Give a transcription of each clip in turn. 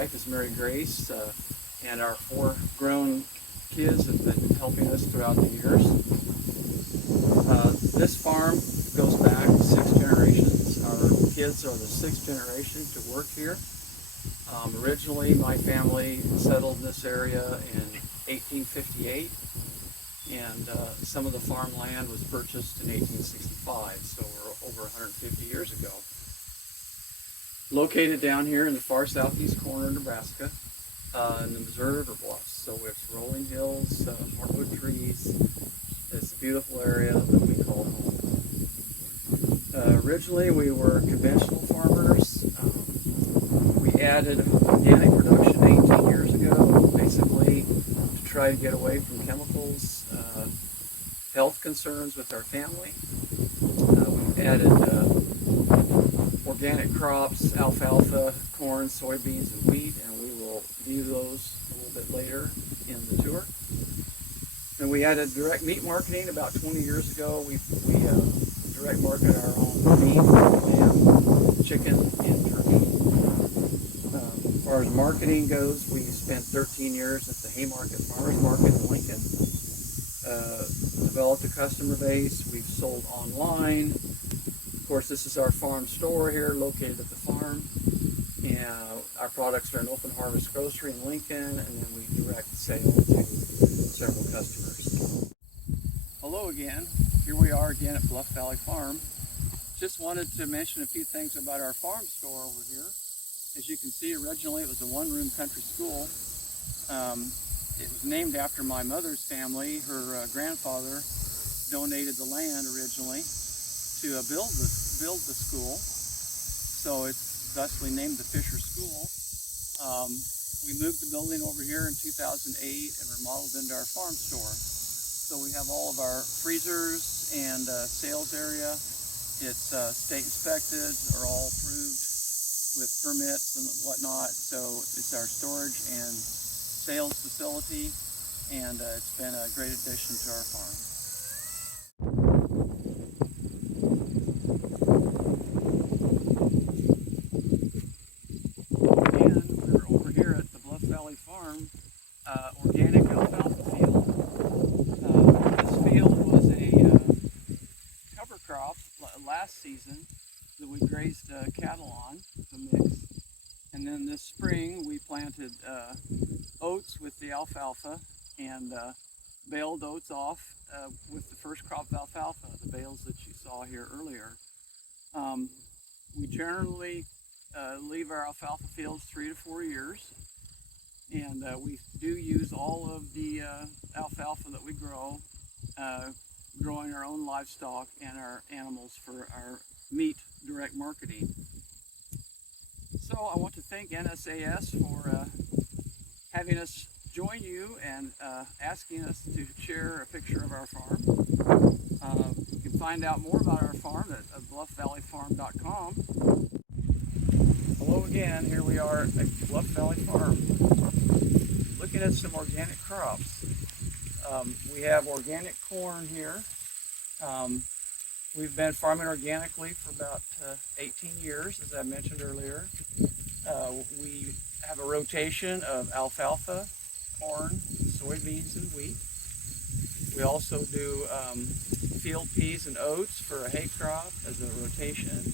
wife is Mary Grace, and our 4 grown kids have been helping us throughout the years. This farm goes back 6 generations. Our kids are the 6th generation to work here. Originally, my family settled in this area in 1858, and some of the farmland was purchased in 1865, so we're over 150 years ago. Located down here in the far southeast corner of Nebraska, in the Missouri River Bluffs. So it's rolling hills, hardwood trees. It's a beautiful area that we call home. Originally, we were conventional farmers. We added organic production 18 years ago, basically to try to get away from chemicals, health concerns with our family. We added organic crops, alfalfa, corn, soybeans, and wheat, and we will view those a little bit later in the tour. And we added direct meat marketing about 20 years ago. We direct market our own beef, lamb, chicken, and turkey. As far as marketing goes, we spent 13 years at the Haymarket Farmers Market in Lincoln. Developed a customer base. We've sold online. Of course, this is our farm store here, located at the farm. And our products are an open harvest grocery in Lincoln, and then we direct sale to several customers. Hello again. Here we are again at Bluff Valley Farm. Just wanted to mention a few things about our farm store over here. As you can see, originally it was a one-room country school. It was named after my mother's family. Her grandfather donated the land originally to build the school, so it's thusly named the Fisher School. We moved the building over here in 2008 and remodeled into our farm store. So we have all of our freezers and sales area. It's state inspected, are all approved with permits and whatnot. So it's our storage and sales facility, and it's been a great addition to our farm. Organic alfalfa field. This field was a cover crop last season that we grazed cattle on to mix. And then this spring we planted oats with the alfalfa and baled oats off with the first crop of alfalfa, the bales that you saw here earlier. We generally leave our alfalfa fields 3 to 4 years. And we do use all of the alfalfa that we grow, growing our own livestock and our animals for our meat direct marketing. So I want to thank NSAS for having us join you and asking us to share a picture of our farm. You can find out more about our farm at bluffvalleyfarm.com. Hello again, here we are at Bluff Valley Farm, looking at some organic crops. We have organic corn here. We've been farming organically for about 18 years, as I mentioned earlier. We have a rotation of alfalfa, corn, soybeans, and wheat. We also do field peas and oats for a hay crop as a rotation.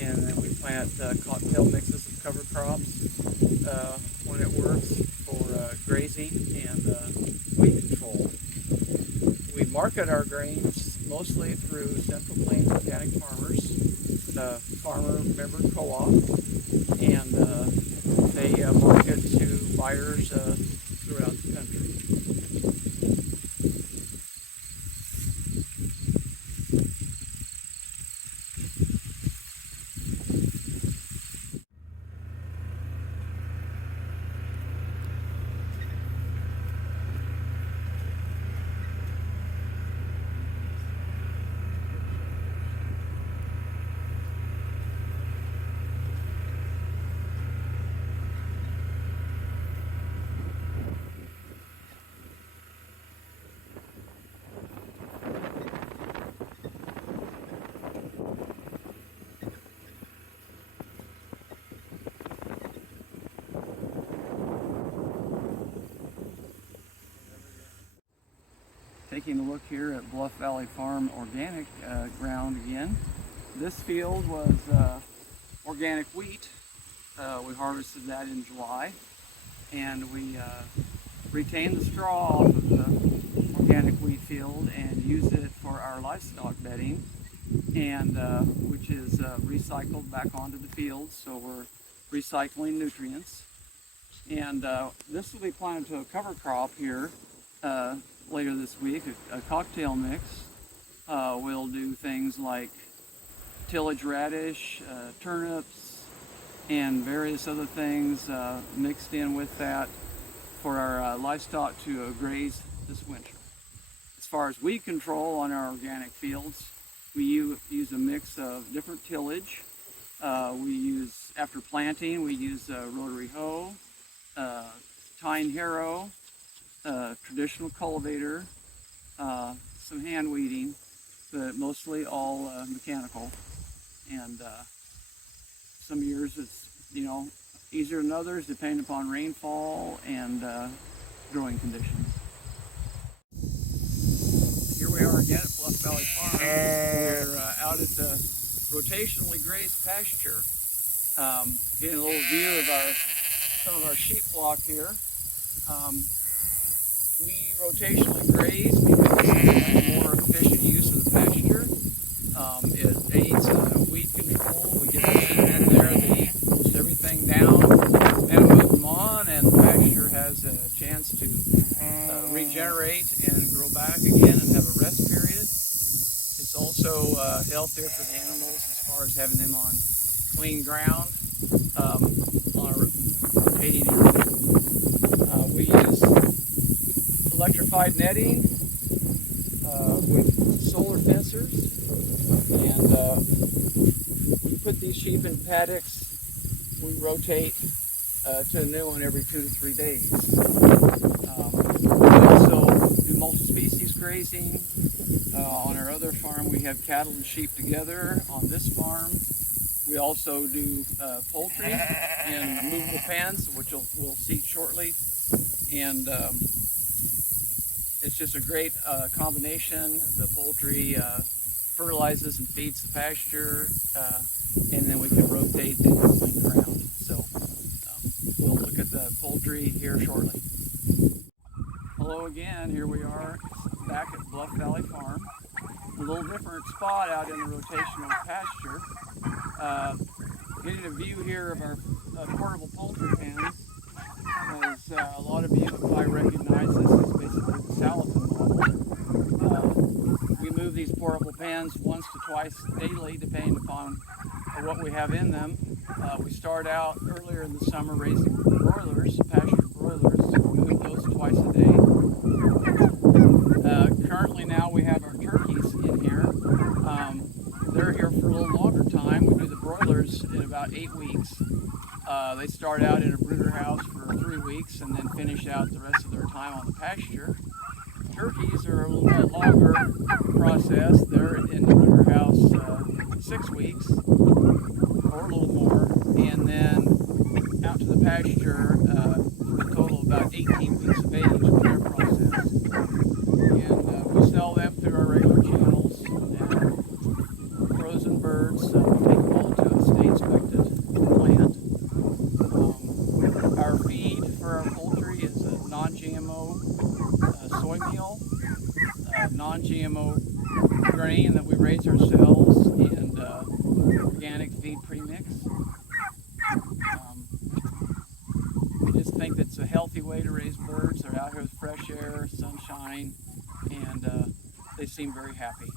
And then we plant cocktail mixes of cover crops when it works for grazing and weed control. We market our grains mostly through Central Plains Organic Farmers, farmer member co-op, and they market to buyers throughout the country. taking a look here at Bluff Valley Farm organic ground again. This field was organic wheat. We harvested that in July, and we retained the straw off of the organic wheat field and used it for our livestock bedding, and which is recycled back onto the field, so we're recycling nutrients. And this will be planted to a cover crop here later this week, a cocktail mix. We'll do things like tillage radish, turnips, and various other things mixed in with that for our livestock to graze this winter. As far as weed control on our organic fields, we use a mix of different tillage. After planting, we use a rotary hoe, tine harrow, traditional cultivator, some hand weeding, but mostly all mechanical. And some years it's easier than others, depending upon rainfall and growing conditions. Here we are again at Bluff Valley Farm. We're out at the rotationally grazed pasture. Getting a little view of some of our sheep flock here. We rotationally graze because it's a more efficient use of the pasture. It aids weed control. We get the sheep in there, they eat most everything down, then move them on, and the pasture has a chance to regenerate and grow back again and have a rest period. It's also healthier for the animals as far as having them on clean ground on a rotating area. We use electrified netting with solar fencers, and we put these sheep in paddocks. We rotate to a new one every 2 to 3 days. We also do multi-species grazing. On our other farm, we have cattle and sheep together. On this farm, we also do poultry in movable pens, which we'll see shortly. And it's just a great combination. The poultry fertilizes and feeds the pasture, and then we can rotate in clean ground. So we'll look at the poultry here shortly. Hello again, here we are back at Bluff Valley Farm. A little different spot out in the rotational pasture. Getting a view here of our portable poultry pens. As a lot of you probably recognize, this is basically the Salatin model. We move these portable pens once to twice daily, depending upon what we have in them. We start out earlier in the summer raising broilers, pasture broilers. We move those twice a day. Currently now we have our turkeys in here. They're here for a little longer time. We do the broilers in about 8 weeks. They start out in a brooder house for 3 weeks and then finish out the rest of their time on the pasture. Turkeys are a little bit longer process. They're in the brooder house 6 weeks or a little more, and then out to the pasture for a total of about 18 weeks of age for their process. And we sell them through our regular channels. And frozen birds, we take them all to a state-inspected plant. Our feed for our poultry is a non-GMO soy meal, non-GMO grain that we raise ourselves, and organic feed premix. We just think it's a healthy way to raise birds. They're out here with fresh air, sunshine, and they seem very happy.